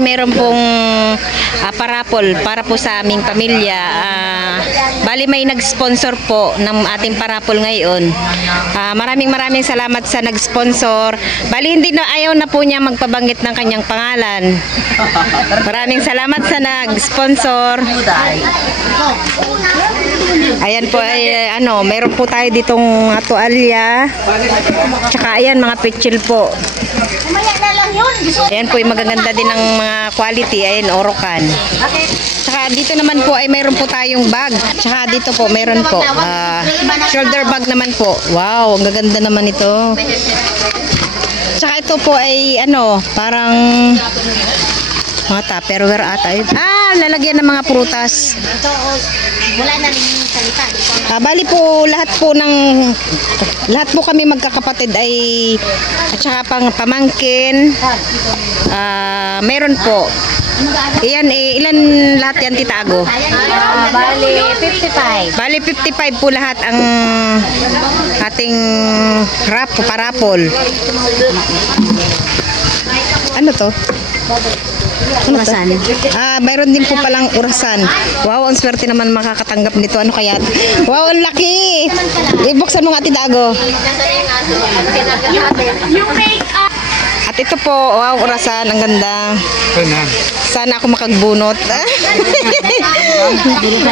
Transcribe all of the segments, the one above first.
ay meron pong parapol para po sa aming pamilya. Bali may nag-sponsor po ng ating parapol ngayon. Maraming salamat sa nag-sponsor. Bali hindi na ayaw na po niya magpabanggit ng kanyang pangalan. Maraming salamat sa nag-sponsor. Ayan po ay meron po tayo ditong tuwalya. Tsaka ayan mga pitchil po. Ayan po yung magaganda din ng mga quality. Ayan, Orocan. Tsaka dito naman po ay meron po tayong bag. Tsaka dito po meron po shoulder bag naman po. Wow, ang gaganda naman ito. Tsaka ito po ay parang mga tupperware ata. Lalagyan ng mga prutas. Wala na rin yung salita. Bali po lahat po kami magkakapatid ay at saka pamangkin. Meron po. Ilan lahat yan, Tita Ago? Bali 55. Bali 55 po lahat ang ating parapol. Ano to? Urasan. Mayroon din po palang urasan. Wow, ang swerte naman makakatanggap nito. Ano kaya? Wow, ang laki! Ibuksan mo nga, Tita Ago. At ito po, wow, urasan. Ang ganda. Sana ako makagbunot.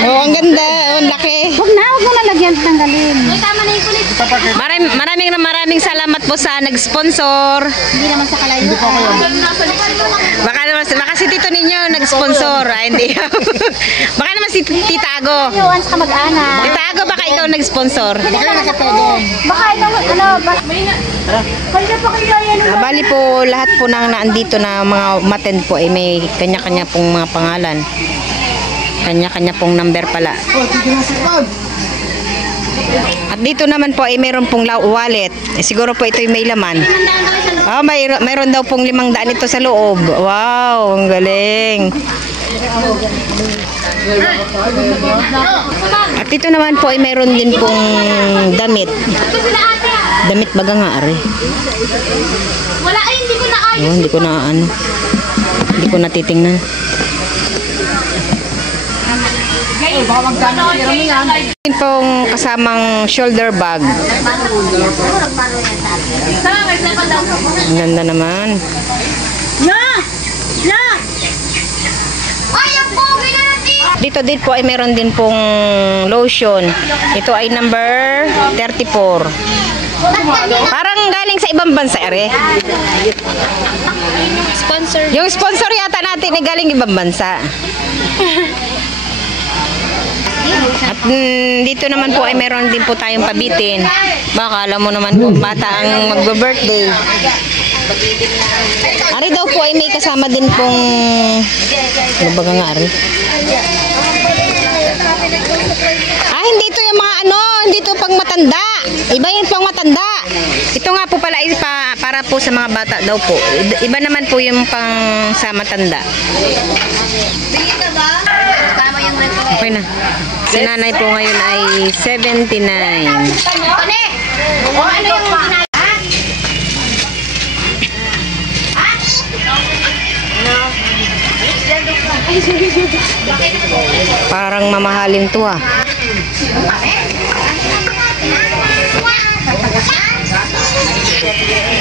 Oh, ang ganda. Oh, ang laki. Huwag mo nalagyan tanggalin. Maraming salamat po sa nag-sponsor. Hindi naman sa kalayo. Baka si Tito ninyo nag-sponsor. Hindi. Baka naman si Tita Ago. Iwan sa mag-anak. Tita Ago, baka ikaw nag-sponsor. Baka ikaw, Bali po, lahat po nang naandito na mga umattend po ay may kanya-kanya pong mga pangalan. Kanya-kanya pong number pala. At dito naman po ay mayroon pong wallet. Siguro po ito yung may laman. Mayroon daw pong 500 ito sa loob. Wow, ang galing. At dito naman po ay mayroon din pong damit. Damit baga nga are. Wala ay hindi ko na ayos. Hindi ko natitingnan. Ito pong kasamang shoulder bag. Ang ganda naman. Dito din po ay meron din pong lotion. Ito ay number 34. Parang galing sa ibang bansa, are. Sponsor. Yung sponsor yata natin ay galing ibang bansa. At dito naman po ay meron din po tayong pabitin. Baka alam mo naman kung bata ang magbe-birthday. Ari daw po ay may kasama din pong ano ba nga ari? Hindi ito yung mga hindi ito pang matanda. Iba yun pang matanda. Ito nga po pala ay para po sa mga bata daw po. Iba naman po yung pang sa matanda. Okay na. Si nanay po ngayon ay 79. Parang mamahalin to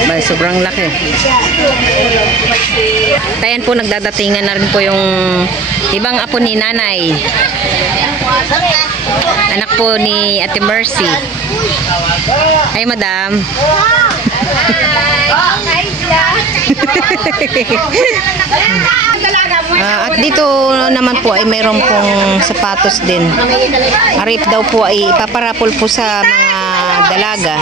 Bay, sobrang laki. Tayan po nagdadatingan na rin po yung ibang apo ni nanay. Anak po ni Ate Mercy. Ay, madam. At dito naman po ay mayroon pong sapatos din. Arip daw po ay ipaparapol po sa mga dalaga.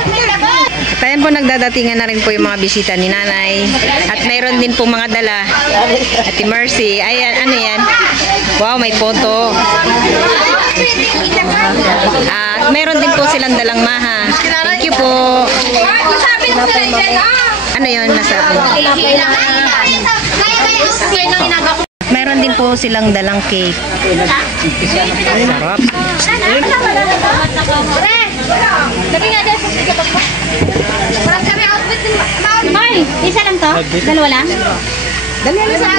At ayan po nagdadatingan na rin po yung mga bisita ni nanay. At mayroon din po mga dala. Ate Mercy. Ayan, ano yan? Wow, may photo. At mayroon din po silang dalang maha. Thank you po. Ano yun? Nasa mayroon din po silang dalang cake. Sarap. May, isa lang to? Dalawa lang? Dali na sa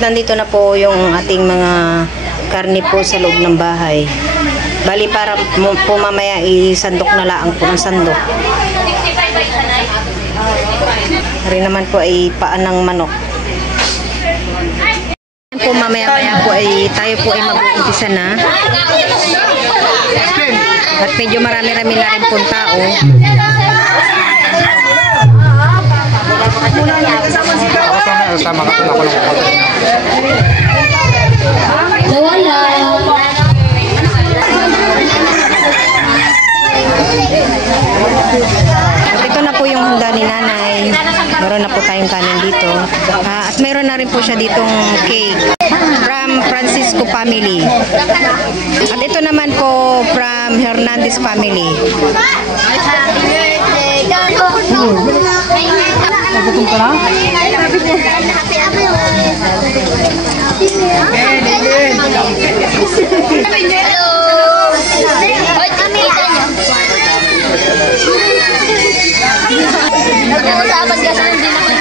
nandito na po yung ating mga karne po sa loob ng bahay. Bali para po mamaya isandok na laang po ng sandok. Rin naman po ay paan ng manok. Po mamaya po ay tayo po ay mag-uumpisa na. At medyo marami-rami na rin pong tao. Sama ka ako lang. Wala. At ito na po yung handa ni nanay. Meron na po tayong kanin dito. At meron na rin po siya ditong cake from Francisco family. At ito naman po from Hernandez family. Nagutom ka na? Nag-uusapan kasi hindi naman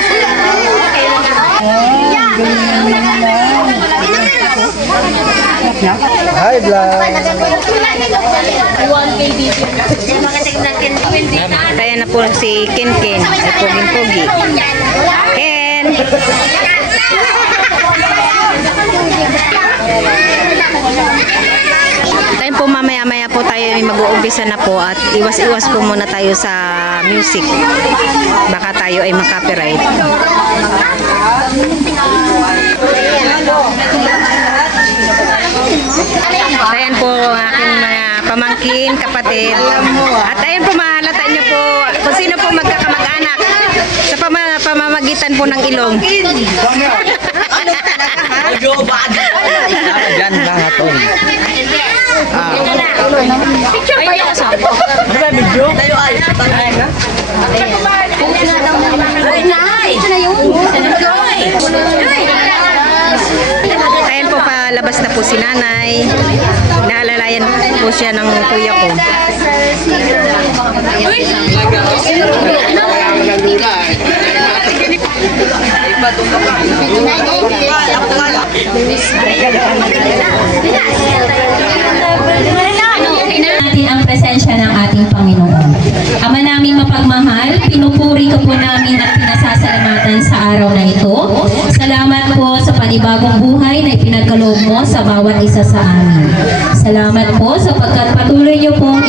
Hi, vlog. Kaya na po si Ken Ken. Ay poging-pogi. Ken! Tayo po mamaya-maya po tayo mag-uumpisa na po at iwas-iwas po muna tayo sa music. Baka tayo ay makapiright. Ayan po ang aking mga pamangkin, kapatid. At ayan po mahalata niyo po kung sino po magkakamag-anak sa pamamagitan po ng ilong. Diyan lang ito. Ano ba video? Ayan po palabas na po si nanay. Naalalayan po siya ng kuya ko. Natin ang presensya ng ating Panginoon. Ama naming mapagmahal, pinupuri ka po namin at pinasasalamatan sa araw na ito. Salamat po sa panibagong buhay na ipinagkaloob mo sa bawat isa sa amin. Salamat po sapagkat patuloy niyo pong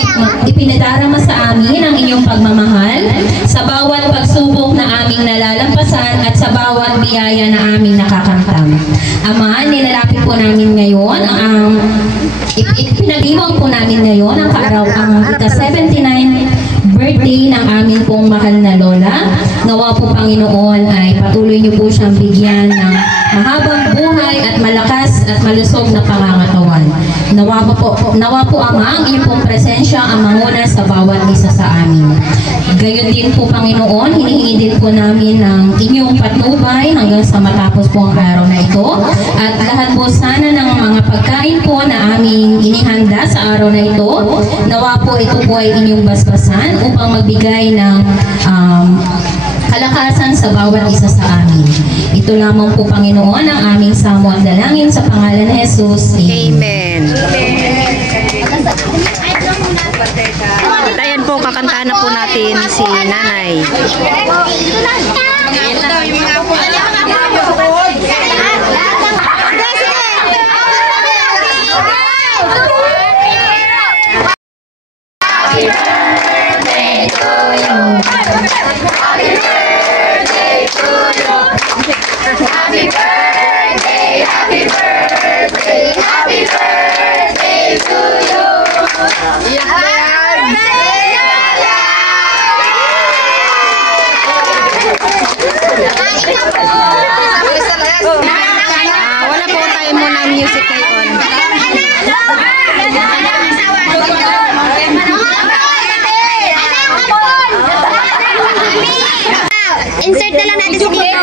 ipinadarama sa amin ang inyong pagmamahal sa bawat pagsubok na aming nalalampasan at sa bawat biyaya na aming nakakamtam. Ama, nilalapit po namin ngayon ang ipinag-iwang po namin ngayon ang ika-79 birthday ng aming pong mahal na lola. Nawa po Panginoon ay patuloy niyo po siyang bigyan ng mahabang buhay at malakas at malusog na pangangatawan. Nawa po Ama ang inyong pong presensya ang manguna sa bawat isa sa amin. Gayon din po Panginoon, hinihingi din po namin ng inyong patnubay hanggang sa matapos po ang araw na ito. At lahat po sana ng mga pagkain po na aming inihanda sa araw na ito, nawa po ito po ay inyong basbasan upang magbigay ng kalakasan sa bawat isa sa amin. Ito lamang po Panginoon ang aming samo at dalangin sa pangalan ni Jesus. Amen. At ayan po, kakantahan na po natin si nanay. Wala po tayo muna music ngayon. Insert na lang natin sa video.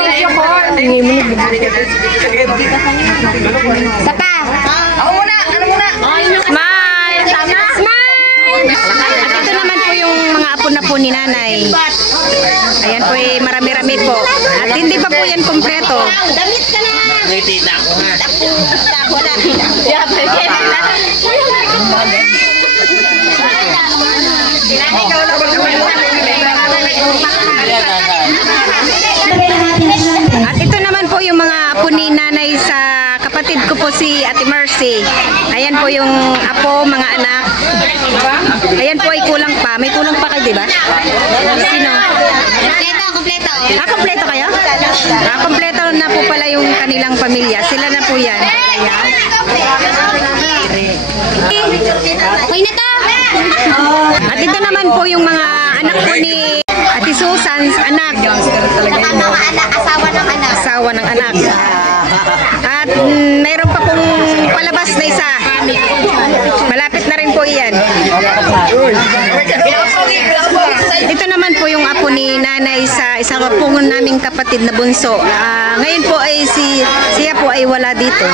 Sapa. Ako muna. Ano muna? Smile! Smile! At ito naman po yung mga apo na po ni nanay. to. Damit ka na. Rated na ako ha. Tako na. Yeah, At ito naman po yung mga apo ni nanay sa kapatid ko po si Ate Mercy. Ayan po yung apo, mga anak. Ayan po ay kulang pa. May kulang pa kayo, di ba? Sino? Kompleto. Kompleto kayo? Kompleto na po pala yung kanilang pamilya. Sila na po yan. Okay na to. At ito naman po yung mga anak po ni Ate Susan's anak. Mga anak, asawa ng anak. Asawa ng anak. At mayroon pa pong palabas na isa. Malapit na rin po iyan. Ito naman po yung apo ni nanay sa isang po naming kapatid na bunso. Ngayon po ay siya po ay wala dito.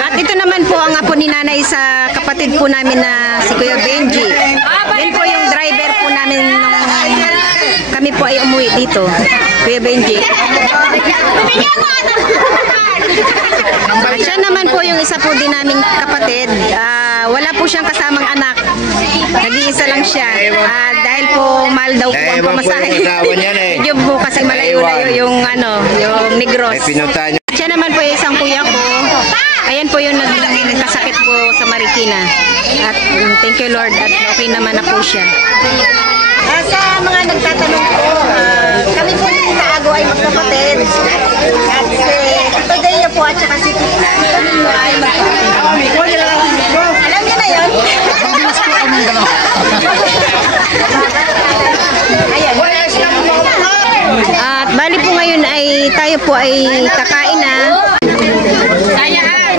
At ito naman po ang apo ni nanay sa kapatid po namin na si Kuya Benji. Yan po yung driver po namin nung kami po ay umuwi dito. Kuya Benji. At siya naman po yung isa po din naming kapatid. Wala po siyang kasamang anak. Nag-iisa lang siya. Dahil po mahal daw po ang pamasahe. Medyo po kasi malayo-layo yung Negros. Siya naman po yung isang kuya ko. Ayan po yung nagkasakit po sa Marikina. At thank you Lord at okay naman na po siya. Sa mga nagtatanong po, kami po ni Tita Ago ay magkapatid. At ito Dea po at saka si Tita Ninyo ay magkapatid. Alam niyo na yun? Ayan. At bali po ngayon ay tayo po ay kakain na. Sayaan!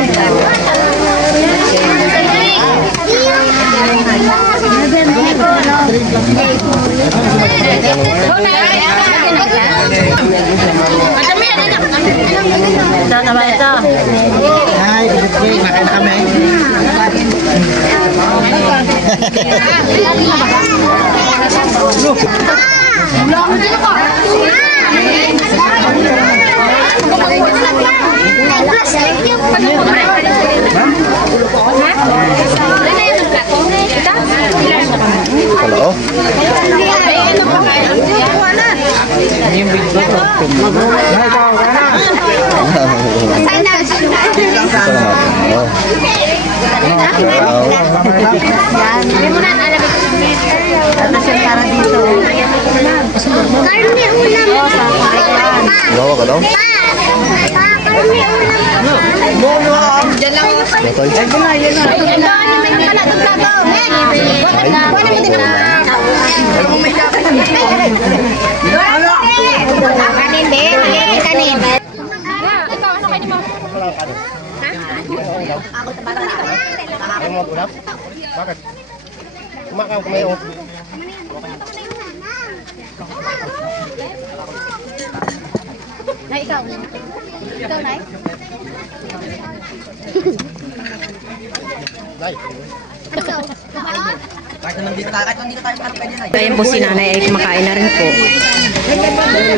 Gawa ka daw? Bakit? Kumakain kumain. Ikaw. Ikaw, Nay? Ayan po si nanay ay kumakain na rin po.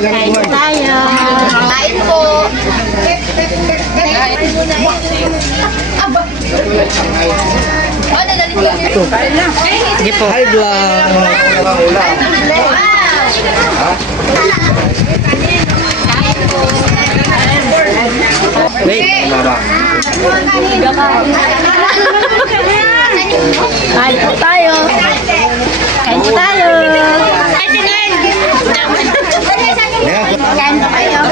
Kain tayo. Kain po. Sige po. Hi vlog. Wait, baba. Kain po tayo. Kain po tayo. Kain po tayo.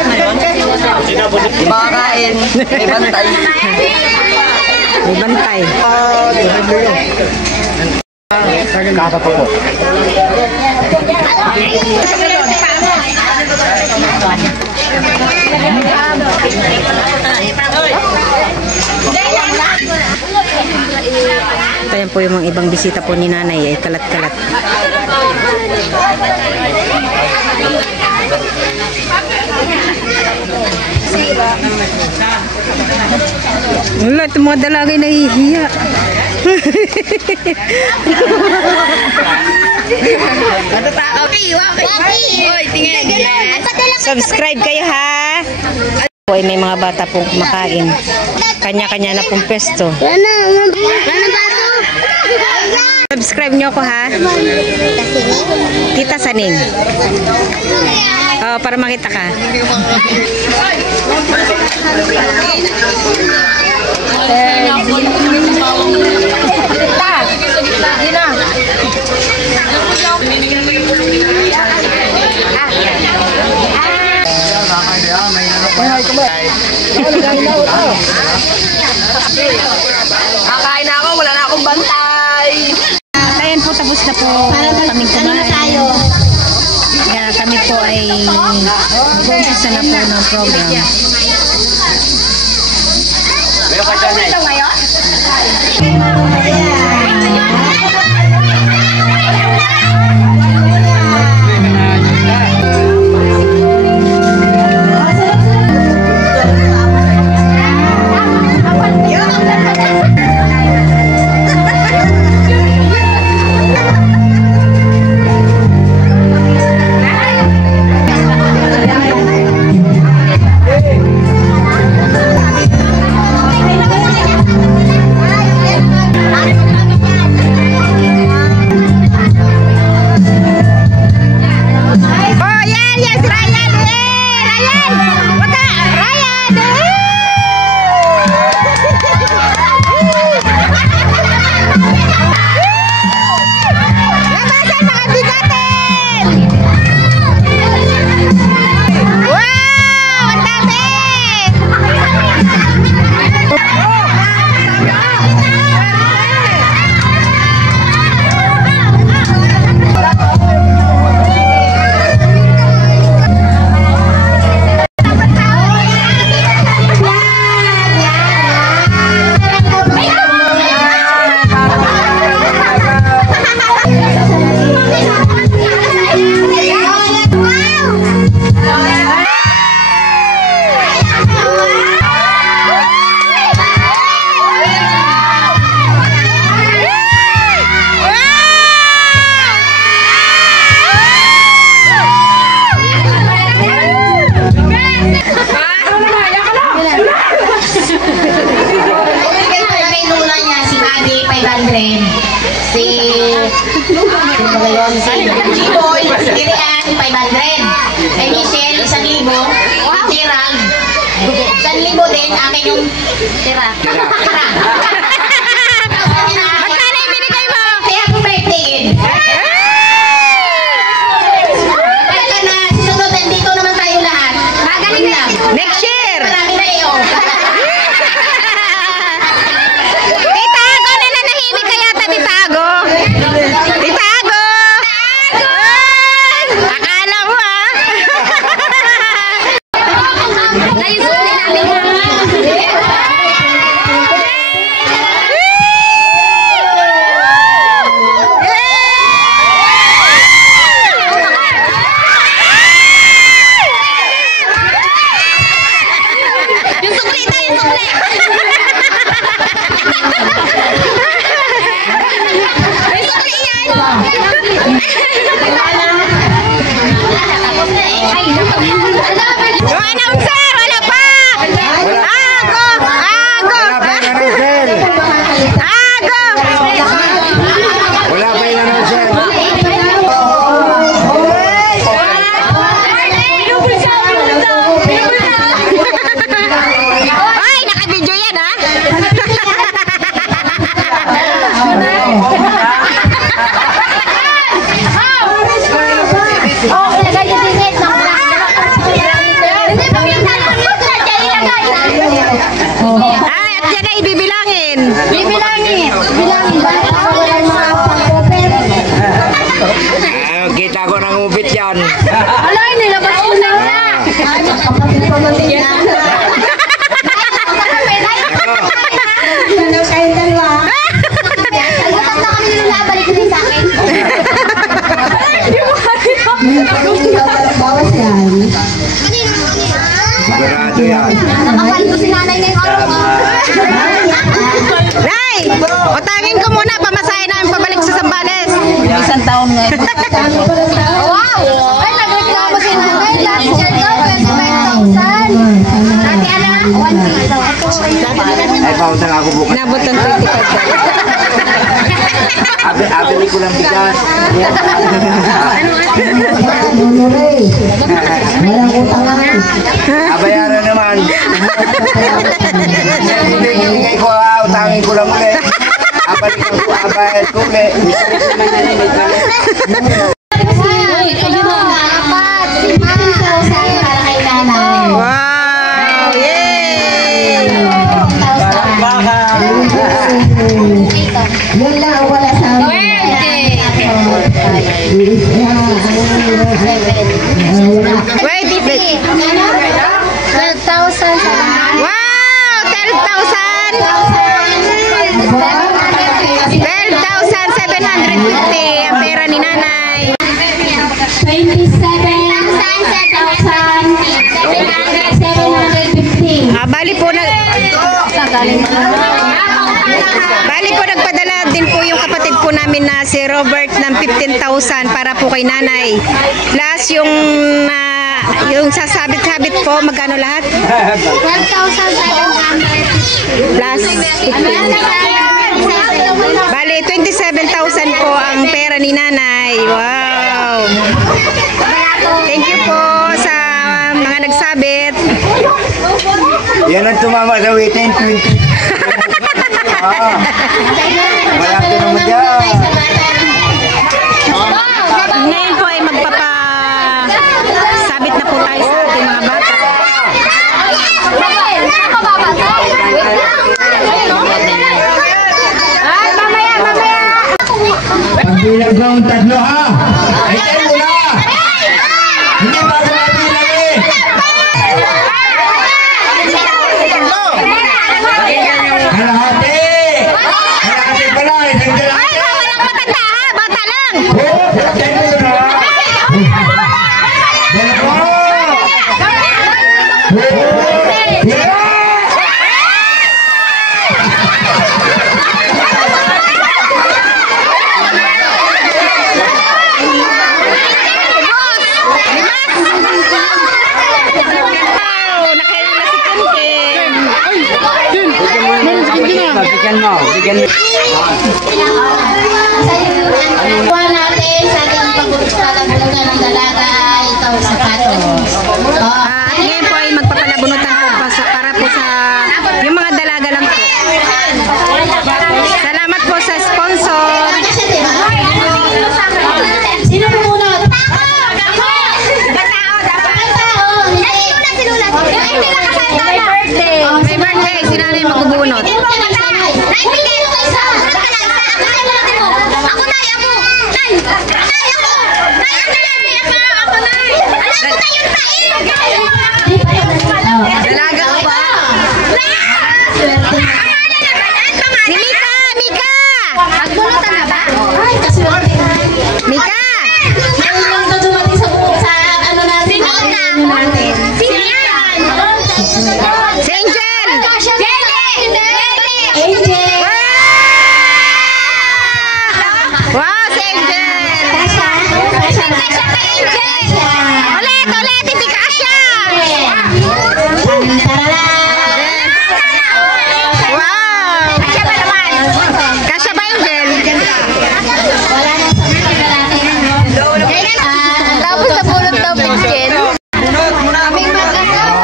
Makain. May bantay. May bantay. Kata po po. Ayan po yung mga ibang bisita po ni nanay ay kalat-kalat. Wala, itong mga dalagay nahihiya. Matatakaw. Oy, tingnan. Yes. Subscribe kayo ha. Ay, may mga bata pong kumakain. Kanya-kanya na pong pwesto. Subscribe nyo ako ha. Tita Saning. Oh, para makita ka. Kakain na ako, wala na akong bantay. Ayan po, tapos na po kami kumain. Kaya kami po ay mag-umpisa na po ng program. G-Boy, Kirian, 500. Kay Michelle, 1,000. Tirag. 1,000 din, akin yung tira. Magkano yung binigay mo? Kaya po birthday. Kaya na, susunod, nandito naman tayo lahat. Magaling na. Next year! Marami na iyo. Tita Ago na nanahimik kaya ta, Tita Ago. Tita Ago! Akala mo ah. Naisuli namin ha. Yung sukli na, yung sukli. May sukli yan. Yung announcer, wala pa! Ago! Ago! Ago! Wala pa yung announcer. Ay, naka-video yan ha? Ay, at yan ay bibilangin. Kita ko ng ubit yan. Alay, nilabas ko na. Sigurado yan. Nakapal ko si nanay ngayong araw. Nay, utangin ko muna, pamasahe namin pabalik sa Zambales. Isang taon ngayon. inabot ng 25 daw. Abili ko lang bigas. Abayaran naman. Ibigay ko, utangin ko lang ulit. Abayad ko ulit. Wow! Yay! Yun lang, wala sa amin. Wait, wait. 12,000. Wow! 12,000! 12,750 ang pera ni nanay. 27,750. Bali po nagpadala din po yung kapatid po namin na si Robert ng 15,000 para po kay nanay. Plus yung sasabit-sabit po, magkano lahat? 12,750. Plus 15. Bali, 27,000 po ang pera ni nanay. Wow! Thank you po sa mga nagsabit. Yan ang tumama sa waiting 20. Malaki naman dyan. Ngayon po ay magpapasabit na po tayo sa ating mga bata. Pagbilang ko ang tatlo ha. Ay, tayo mo na. Hindi ba ako nabilang eh. Kalahati. Kalahati pala. Isang kalahati. Walang matanda ha, bata lang. Tayo mo na. Dalawa. Bigyan mo. Kuha natin sa ating pagpapalabunutan ng dalaga ay ito, sapatos. At ngayon po ay magpapalabunutan po para po sa yung mga dalaga lang po. Salamat po sa sponsor. Sino pumunod? Ako! May birthday. May birthday, si nanay magbubunot. Nagbigay mo kayo sa ako na, ako. Dalaga ka ba? Si Mika! Mika! Nagbunutan na ba? Ay, kaswerte. Mika! Ayun yung dudumating sa ano natin. Sino yan? Si Angel! Angel! Wow, si Angel! Ulit, hindi kasya! Wow! Kasya ba, Angel? Wala na sa lalaki. Tapos sa pulot daw, Angel. Aming mag-asawa.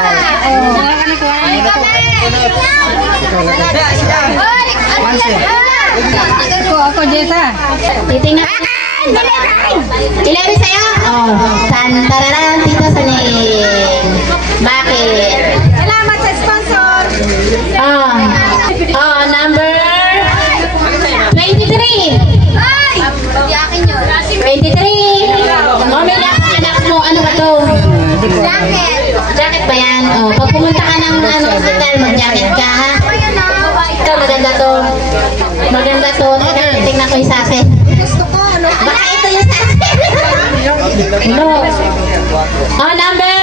Ako, Jessa. Titingnan. Ilan sa'yo? Oh. Tantararan, Tito Saning. Bakit? Salamat sa sponsor! Number 23. Ay! Yakin yun. 23. May anak mo, ano ba to? Jacket. Jacket ba yan? Pag pumunta ka ng hotel, mag-jacket ka, ha? Ito, maganda to. Maganda to. Tingnan ko yung sa akin. Baka ito yung sa akin. No. Number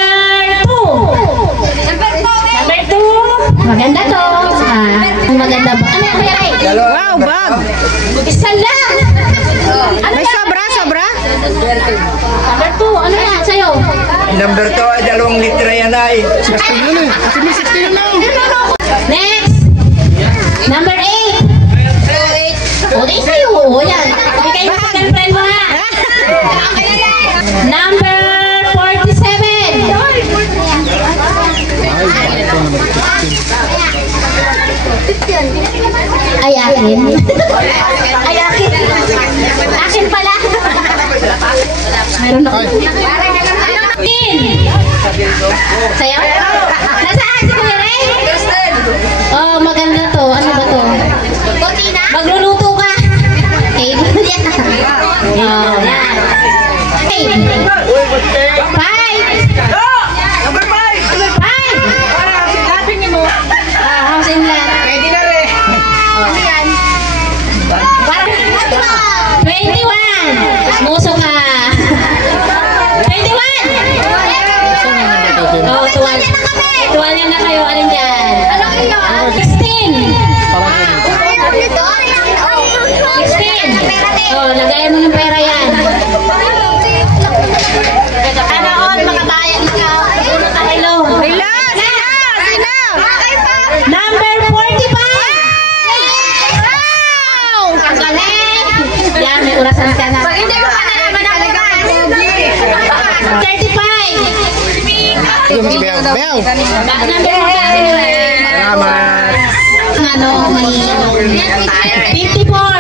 2. Number 2. Maganda to. Maganda ba? Ano yung pera? Wow, bag! Isa lang. Ano May yan? sobra? Number 2. Ano yan sa'yo? Number 2 ay 2 litra yan ay. Next. Number 8. akin. Ay, akin. Akin pala. Meron ako. Sayo? Nasaan si Kuya Ray? Oh, maganda to. Ano ba to? Magluluto ka. Okay. Oh, yan. Okay. 5. 5. House in land. Pwede na rin. Ano yan? 21. Muso ka. 21. Oh, tuwalya na kayo. Alin dyan? 16. 16. Oh, lagayan mo ng pera yan. Ano on, mga bayan ikaw? Hello. Number 45. Wow! Ang galing. Yan, may orasan ka na. Pag hindi ko pa nalaman ang oras. 35. Number 45. Salamat. Ano, may 54.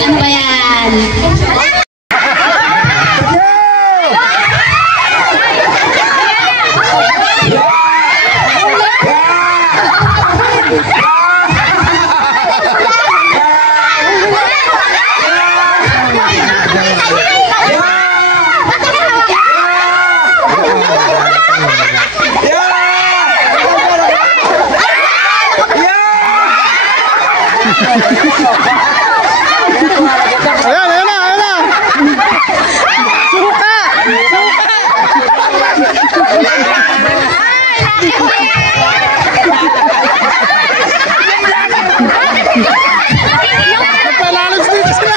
Ano ba yan? Ayan na. Suka. Napalalag dito sila.